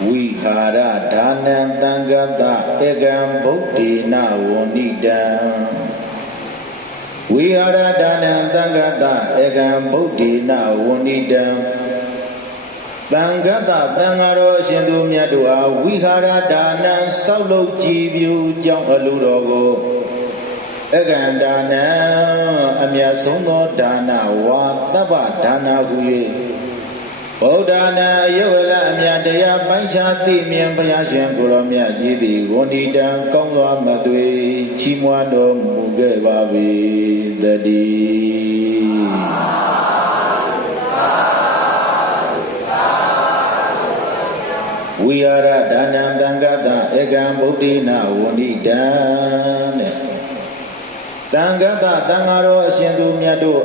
Vihara Dhanam Tangata Egam Bhuddhina Wonidam Vihara Dhanam Tangata Egam Bhuddhina Wonidam Tangata Tangaro Shindu Myadua Vihara Dhanam Saulo Jibyu Jang Alurogo Egam Dhanam Amya Sungo Dana Wa Taba Dana Guye Odana Yola Amyadaya Panchati Mian Payashan Guromya Jidi Wonidam Kongwa Madwe Chimwado Muge Babi Dadi Vihara Dhanam Tangata Egam Bhuddhina Wonidam Tangata Tangaro Shindu Myadu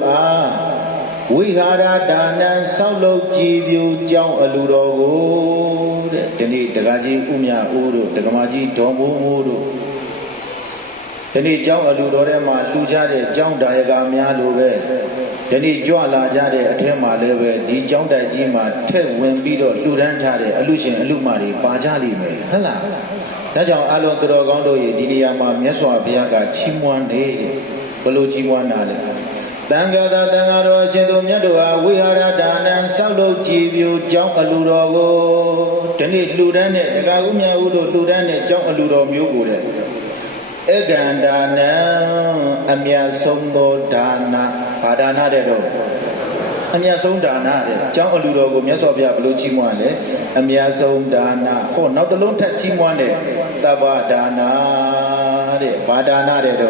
Vihara Dhanam Saulo Jibyu Jang Alurogo Teni Dagaji Umya Uru Dagamaji Dombu Uru Teni Jang Alurore Ma Lujade Jang Dayaga Myaluve Teni Jwala Jade Atema Leve Di Jang Daji Ma Te Wimbido Luran Jade Alushin Alumari Pajali Me Hala Najang Alon Drogondo Diniyama Myaswa Biaga Chimwan De Balo Chimwan Ale Tangata Tangaro Shindu Myadua Vihara Dhanam Saulo Jibyu Jang Alurogo Teni Ludane Dagumya Udo Ludane Jang Aluro Myugure Egam Dhanam Amya Sungo Dana Padana Dedo Amya Sung Dana Jang Alurogo Myaswabya Balo Chimwane Amya Sung Dana Ho Now the Lone Tat Chimwane Taba Dana Padana Dedo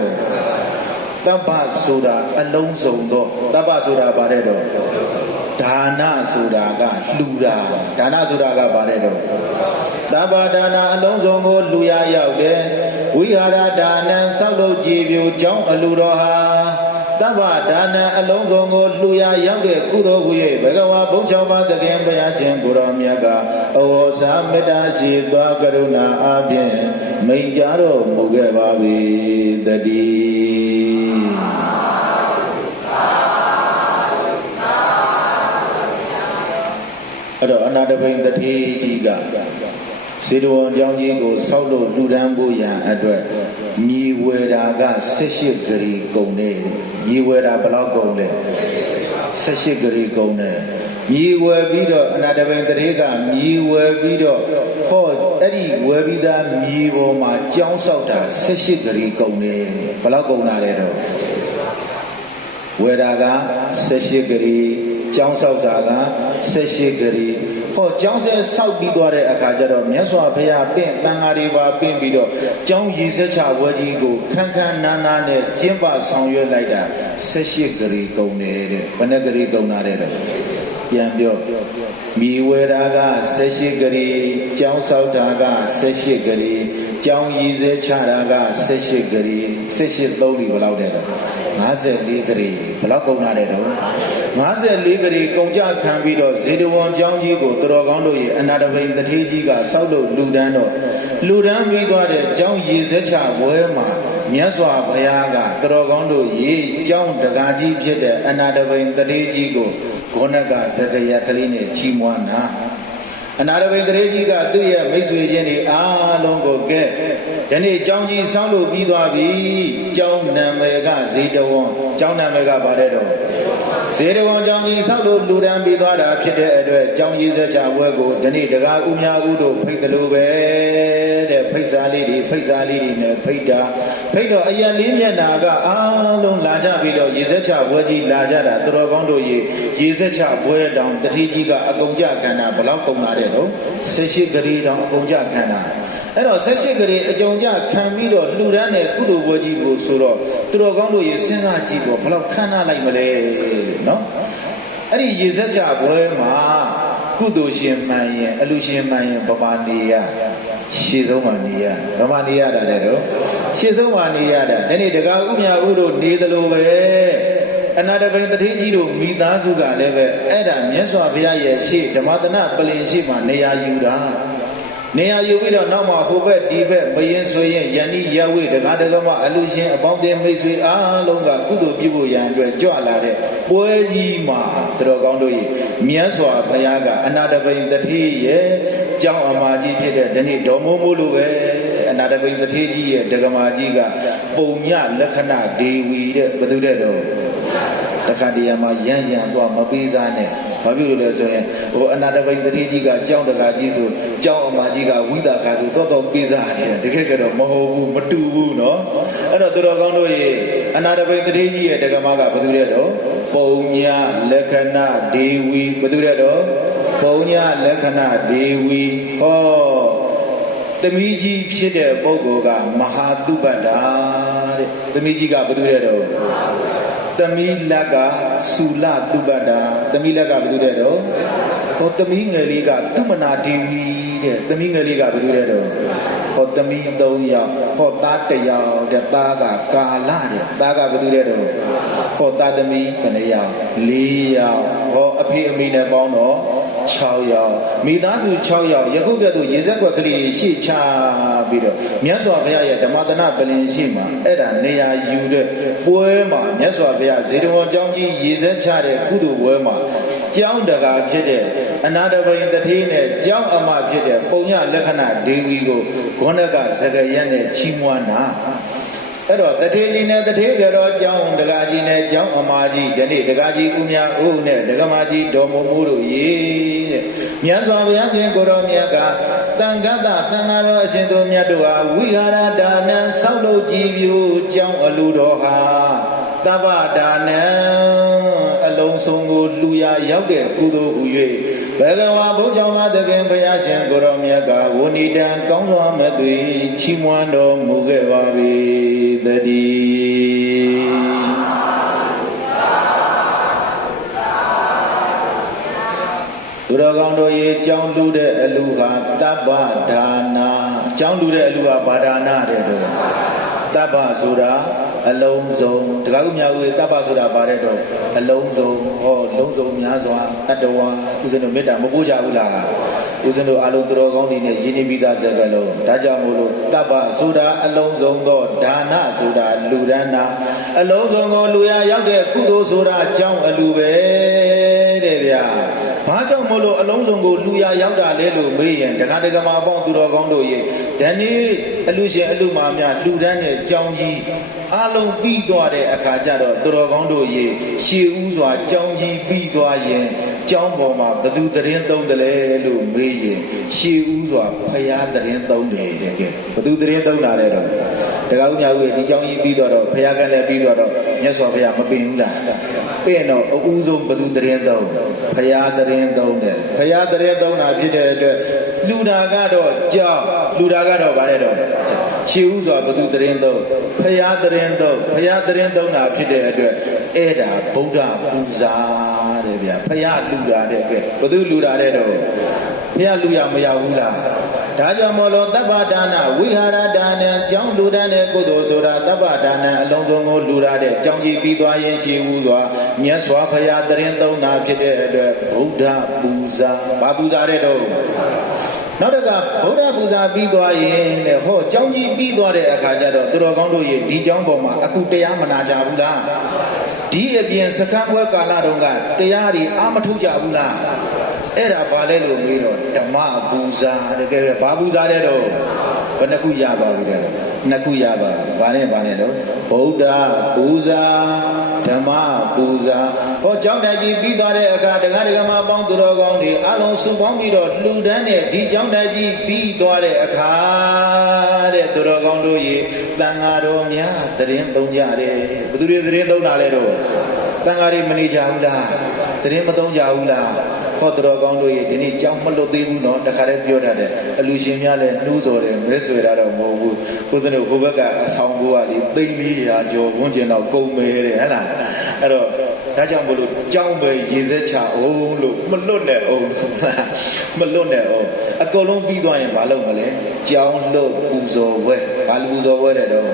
Taba Sura Alone Sondo Taba Sura Baredo Dana Sura Lura Dana Sura Baredo Taba Dana Alone Zongo Luya Yaude Vihara Dhanam Saulo Jibyu Jang Aluroha Taba Dana Alone Zongo Luya Yaude Kudo Guye Bhagawa Bongchava Dagam Payashin Guromyaga Osa Meda Sidwa Karuna Abhin Mainjaro Muge Babi Dadi Anadabain the Tiga Sido Jango Saulo Ludambo Yan Adwet Mi Weraga Seshigari Gone Mi Wera Blagone Seshigari Gone Mi Webido Anadabain the Riga Mi Webido Ho Eddie Webida Mi Roma Jang Sauta Seshigari Gone Blagona Redo Weraga Seshigari Jang Sausaga Seshigari Ho Jang says South Bidore Akajaro, Myaswa Paya Pin, Tangariva Pin Bido, Jang Yisacha Wajigo, Kankan Nana, Jimba Sangyo Laida, Seshigari Gone, Panagari Gonare, Yambio, Miweraga, Seshigari, Jang Sautaga, Seshigari, Jang Yisacha, Seshigari, Seshig Lodi without it. Maze Ligari, Blaconare, Maze Ligari, Conja Cambido, Ziduan Jangigo, Drogondo, another way the Hijiga, Saulo, Ludano, Ludan Vidore, Jang Yizecha, Boema, Myaswa, Bayaga, Drogondo, Ye, Jang, Dagaji, Jede, another way the Hijigo, Gonaga, Sagayakalini, Chimwana. Another way the Hijiga, do ya, Messi Jenny, Longo get. Any Jangi Saulo Bidavi, Jang Namega, Zidawon, Jang Namega Baredo. Zidawon Jangi Saulo Ludan Bidara, Pide, Jangi Zacha Wego, Dani, the Umya Udo, Paikalube, the Paisalidi, Peda, Pedo, Ayalinia Naga, Alon Laja Bido, Yizacha, Waji Laja, Drogondo, Yizacha, Where down, the Tijiga, Agonja Kana, Balako Naredo, Seshi Gari down Agonja Kana. Ero Seshigari, a Jonja, Camido, Ludane, Kudu Wajibu Suro, Drogondo, Yesena Jibo, Blokana like Malay, no? Any Yizacha, Boema, Kudu Shimay, Alushim May, Babania, Shizomania, Babania, Shizomania, any the Gaumia Udo, Nidalove. Another way that he do, Midazuga, Leve, Adam, Yeswa Via, she, the Madana, Balishima, Nea Yuda. Nea Yuda, Nama, Hubert, Dibe, Bayan Soye, Yani Yahweh, the Gadagama, allusion about them, Messi, Longa, Kudu, Bibu, Yan, Joalade, Boyima, Drogondo, Miaswa, Payaga, another way that he, ကျောင်းအမကြီးဖြစ်တဲ့ဒီနေ့ဒေါ်မိုးမိုးလိုပဲအနာတပိန်တထေးကြီးရဲ့ဒကမာကြီးကပုံညလက္ခဏာဒေဝီတဲ့ဘယ်သူတဲ့တော့တခါတည်းမှာရန်သွားမပေးစားနဲ့ဘာဖြစ်လို့လဲဆိုရင်ဟိုအနာတပိန်တထေးကြီးကကျောင်းတကာကြီးဆိုကျောင်းအမကြီးကဝိသကာဆိုတော့ပေးစားနေတာတကယ်ကတော့မဟုတ်ဘူးမတူဘူးเนาะအဲ့တော့သူတော်ကောင်းတို့ရေအနာတပိန်တထေးကြီးရဲ့ဒကမာကဘယ်သူတဲ့တော့ပုံညလက္ခဏာဒေဝီဘယ်သူတဲ့တော့ပုံညလက္ခဏာဒေဝီဟောသမီးကြီးဖြစ်တဲ့ပုဂ္ဂိုလ်ကမဟာသုဘတ္တာတဲ့သမီးကြီးကဘယ်သူတဲ့တော့သမီးလက်ကဆူလသုဘတ္တာသမီးလက်ကဘယ်သူတဲ့တော့ဟောသမီးငယ်လေးကသုမနာဒေဝီတဲ့သမီးငယ်လေးကဘယ်သူတဲ့တော့ဟောသမီး3ယောက်ဟောသား1ယောက်တဲ့သားကကာလတဲ့သားကဘယ်သူတဲ့တော့ဟောသားသမီးဘယ်နှယောက်4ယောက်ဟောအဖေအမေနဲ့ပေါင်းတော့6ယောက်မိသားစု6ယောက်ယခုကဲ့သို့ရေစက်ွက်ကလေးရှေ့ချပြီးတော့မြတ်စွာဘုရားရဲ့ဓမ္မသနပလင်ရှိမှာအဲ့ဒါနေရာယူတဲ့ပွဲမှာမြတ်စွာဘုရားဇေတဝန်ကျောင်းကြီးရေစက်ချတဲ့ကုသိုလ်ပွဲမှာကျောင်းတကာဖြစ်တဲ့အနာတပိန်တထေးနဲ့ကျောင်းအမဖြစ်တဲ့ပုံညလက္ခဏာဒေဝီကိုဂုဏကစကရက်နဲ့ချီးမွမ်းတာအဲ့တော့တထေးကြီးနဲ့တထေးကြတော့ကျောင်းတကာကြီးနဲ့ကျောင်းအမကြီးဒီနေ့တကာကြီးဦးမြဦးနဲ့ဒကမာကြီးဒေါ်မိုးမိုးတို့ရေတဲ့မြတ်စွာဘုရားရှင်ကိုရောမြတ်ကတန်ခါသတန်ဃာတော်အရှင်တို့မြတ်တို့ဟာဝိဟာရဒါနံဆောက်လုပ်ကြည်ပြိုကျောင်းအလူတော်ဟာတပ္ပဒါနံအလုံးစုံကိုလူရရောက်တဲ့ကုသိုလ်ဟူ၍ဘဂဝါဘုရားမသခင်ဘုရားရှင်ကိုရောမြတ်ကဝဏိတံကောင်းစွာမဲ့သွေချီးမွမ်းတော်မူခဲ့ပါ၏တည်းသူတော်ကောင်းတို့ရေကြောင်းလူတဲ့အလူဟာတပ္ပဒါနာကြောင်းလူတဲ့အလူဟာဘာဒါနာတဲ့တို့တပ္ပဆိုတာအလုံးစုံတကားဦးများဦးတပ္ပဆိုတာဗါတဲ့တော့အလုံးစုံဟောလုံးစုံများစွာတတ္တဝါဦးဇင်းတို့မေတ္တာမပို့ကြဘူးလားဦးဇင်းတို့အလုံးသူတော်ကောင်းတွေနဲ့ယဉ်နေပြီးသားစကားလုံးဒါကြောင့်မို့လို့တပ္ပဆိုတာအလုံးစုံသောဒါနဆိုတာလူဒန်းနာအလုံးစုံကိုလူရရောက်တဲ့ကုသိုလ်ဆိုတာကြောင်းအလူပဲတဲ့ဗျာဘာကြောင့်မို့လို့အလုံးစုံကိုလူရရောက်တာလဲလို့မေးရင်တခါတကမာပေါင်းသူတော်ကောင်းတို့ရေဒီနေ့အလူရှင်အလူမာများလူဒန်းတဲ့ကြောင်းကြီးအလုံးပြီးသွားတဲ့အခါကျတော့သူတော်ကောင်းတို့ရေရှေးဦးစွာကြောင်းကြီးပြီးသွားရင်ကျောင်းပေါ်မှာဘသူတရင်သုံးတယ်လဲလို့မေးရင်ရှေးဦးစွာဖရာတရင်သုံးတယ်တဲ့ကဲဘသူတရင်သုံးတာလဲတော့တကားဦးညာဦးဒီကျောင်းကြီးပြီးတော့ဖရာကလည်းပြီးတော့မြတ်စွာဘုရားမပင်ဘူးလားပင်တော့အဦးဆုံးဘသူတရင်သုံးဖရာတရင်သုံးတယ်ဖရာတရင်သုံးတာဖြစ်တဲ့အတွက်လူတာကတော့ကြောင်းလူတာကတော့ဗါတဲ့တော့ရှေးဦးစွာဘသူတရင်သုံးဖရာတရင်သုံးဖရာတရင်သုံးတာဖြစ်တဲ့အတွက်အဲ့ဒါဗုဒ္ဓပူဇာတဲ့ဗျာဖရာလူတာတဲ့ကဲဘသူလူတာတဲ့တော့ဖရာလူရမရဘူးလားဒါကြောင့်မို့လို့တပ္ပဒါနဝိဟာရဒါနံကျောင်းလူတန်းတဲ့ကုသိုလ်ဆိုတာတပ္ပဒါနံအလုံးစုံကိုလူရတဲ့ကျောင်းကြီးပြီးသွားရင်ရှိဘူးစွာမြတ်စွာဘုရားတရင်သုံးတာဖြစ်တဲ့အတွက်ဗုဒ္ဓပူဇာဘာပူဇာတဲ့တော့နောက်တကဗုဒ္ဓပူဇာပြီးသွားရင်တဲ့ဟောကျောင်းကြီးပြီးသွားတဲ့အခါကျတော့သူတော်ကောင်းတို့ရေဒီကျောင်းပေါ်မှာအခုတရားမနာကြဘူးလားဒီအပြင်စကံပွဲကာလတုန်းကတရားတွေအာမထုတ်ကြဘူးလားအဲ့ဒါဘာလဲလို့မေးတော့ဓမ္မပူဇာတကယ်ပဲဘာပူဇာတဲ့တော့ဘယ်နှခုရပါပြီလဲနှစ်ခုရပါပြီဘာနဲ့တော့ဗုဒ္ဓပူဇာဓမ္မပူဇာဟောကျောင်းတိုက်ကြီးပြီးသွားတဲ့အခါတက္ကະမှာပေါင်းသူတော်ကောင်းတွေအလုံးစုပေါင်းပြီးတော့လှူဒန်းတဲ့ဒီကျောင်းတိုက်ကြီးပြီးသွားတဲ့အခါတဲ့သူတော်ကောင်းတို့ရေတန်ဃာတော်များတရင်သုံးကြတယ်ဘယ်သူတွေတရင်သုံးတာလဲတော့တန်ဃာတွေမနေကြဘူးလားတရင်မသုံးကြဘူးလားဟောတော်ကောင်းတို့ရေဒီနေ့ကြောင်းမလွတ်သေးဘူးနော်တခါတည်းပြောတတ်တယ်အလူရှင်များလည်းနှူးစော်တယ်မဲဆွေတာတော့မဟုတ်ဘူးကိုယ်စနုပ်ကိုဘက်ကအဆောင်ကိုကလေ300ကျော်ဝန်းကျင်တော့ကုန်မယ်တဲ့ဟဲ့လားအဲ့တော့ဒါကြောင့်မလို့ကြောင်းပဲရေစက်ချအောင်လို့မလွတ်နဲ့အောင်မလွတ်နဲ့အောင်အကုန်လုံးပြီးသွားရင်မလုပ်မလဲကြောင်းလို့ပူဇော်ဝဲဘာလို့ပူဇော်ဝဲတဲ့တော့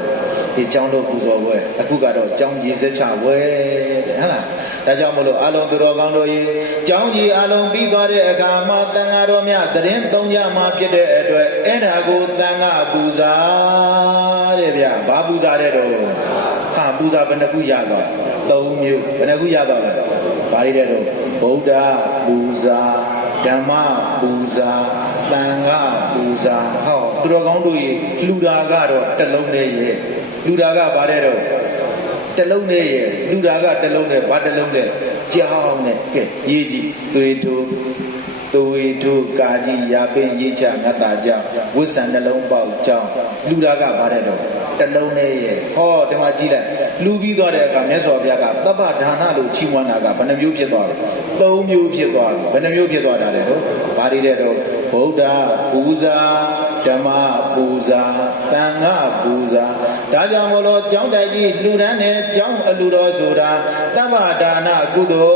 ဒီကြောင်းလို့ပူဇော်ဝဲအခုကတော့ကြောင်းရေစက်ချဝဲတဲ့ဟဲ့လားဒါကြောင့်မလို့အလုံးသူတော်ကောင်းတို့ရေကျောင်းကြီးအလုံးပြီးသွားတဲ့အခါမှာတန်ဃာတော်များတရင်သုံးကြမှာဖြစ်တဲ့အတွက်အဲ့ဒါကိုတန်ဃာပူဇာတဲ့ဗျာဘာပူဇာတဲ့တော့ဟာပူဇာဘယ်နှခုရသွား3မျိုးဘယ်နှခုရသွားလဲဘာတွေတဲ့တော့ဗုဒ္ဓပူဇာဓမ္မပူဇာ တန်ခါပူဇာဟောသူတော်ကောင်းတို့ရေလူတာကတော့တလုံးနဲ့ရဲ့လူတာကဘာတဲ့တော့တလုံးနဲ့ရဲ့လူတာကတလုံးနဲ့ဘာတလုံးနဲ့ကြောင်းနဲ့ကဲရေးကြည့်သွေးထိုးသွေးထိုးကာကြီးရာပင်ရေးချငတ်တာကြောင့်ဝိဆန်နှလုံးပေါက်ကြောင်းလူတာကဘာတဲ့တော့တလုံးနဲ့ရဲ့ဟောဒီမှာကြည့်လိုက်လူပြီးသွားတဲ့အခါမြတ်စွာဘုရားကသဗ္ဗဒါနလို့ချီးမွမ်းတာကဘယ်နှမျိုးဖြစ်သွားလဲ၃မျိုးဖြစ်သွားပြီဘယ်နှမျိုးဖြစ်သွားတာလဲတော့ဘာတွေလဲတော့ဗုဒ္ဓပူဇာဓမ္မပူဇာသံဃာပူဇာဒါကြောင့်မလို့ကျောင်းတိုက်ကြီးလူတန်းနဲ့ကျောင်းအလူတော်ဆိုတာသဗ္ဗဒါနကုသို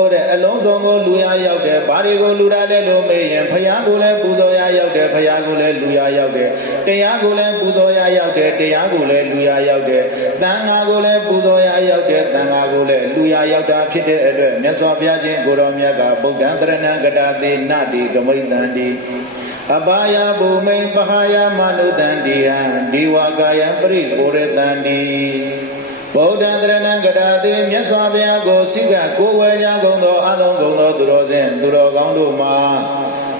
လ်တဲ့အလုံးစုံကိုလူရရောက်တယ်ဘာတွေကိုလူရလဲလို့မေးရင်ဘုရားကိုလည်းပူဇော်ရရောက်တယ်ဘုရားကိုလည်းလူရရောက်တယ်တရားကိုလည်းပူဇော်ရရောက်တယ်တရားကိုလည်းလူရရောက်တယ်သံဃာကိုလည်းပူဇော်ရရောက်တယ်သံဃာကိုလည်းလူရရောက်တာဖြစ်တဲ့အတွက်မြတ်စွာဘုရားရှင်ကိုရောမြတ်ကဗုဒ္ဓံတရဏံကတာတိနတိကမိတ္တံတိအဘာယဘူမိန်ပဟာယမနုတံတိဟံဒီဝကာယံပရိပုရတံတိဗုဒ္ဓံတရဏံကတာတိမြတ်စွာဘုရားကိုစိကကိုယ်ဝယ်ရကုန်သောအလုံးကုန်သောသူတော်စင်သူတော်ကောင်းတို့မှာ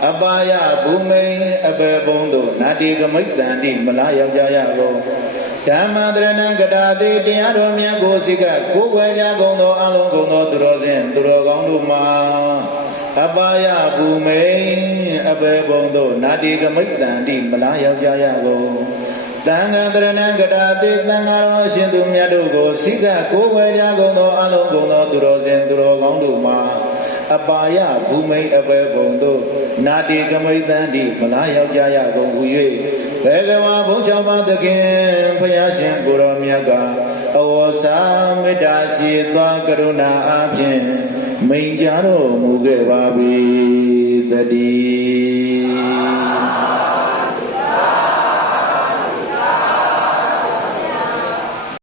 အပါယဘူမိန်အဘေဘုံတို့နာတိကမိတ္တံတိမလားရောက်ကြရကုန်ဓမ္မတရဏံကတာတိတရားတော်မြတ်ကိုစိကကိုယ်ဝယ်ရကုန်သောအလုံးကုန်သောသူတော်စင်သူတော်ကောင်းတို့မှာအပါယဘူမိန်အဘေဘုံတို့နာတိကမိတ္တံတိမလားရောက်ကြရကုန်သံဃာတရဏံကတာတိသံဃာတော်အရှင်သူမြတ်တို့ကိုစိကကိုယ်ဝယ်ကြကုန်သောအလုံးကုန်သောသူတော်စင်သူတော်ကောင်းတို့မှာအပါယဘူမိန်အဘေဘုံတို့နာတိကမိတ္တံတိမလားရောက်ကြရကုန်ဟူ၍ဘေကဝါဘုံ၆ပါးသခင်ဘုရားရှင်ကိုရောမြတ်ကအဝေါ်စာမေတ္တာရှိသောကရုဏာအဖြင့်မိန်ကြားတော်မူခဲ့ပါ၏တည်း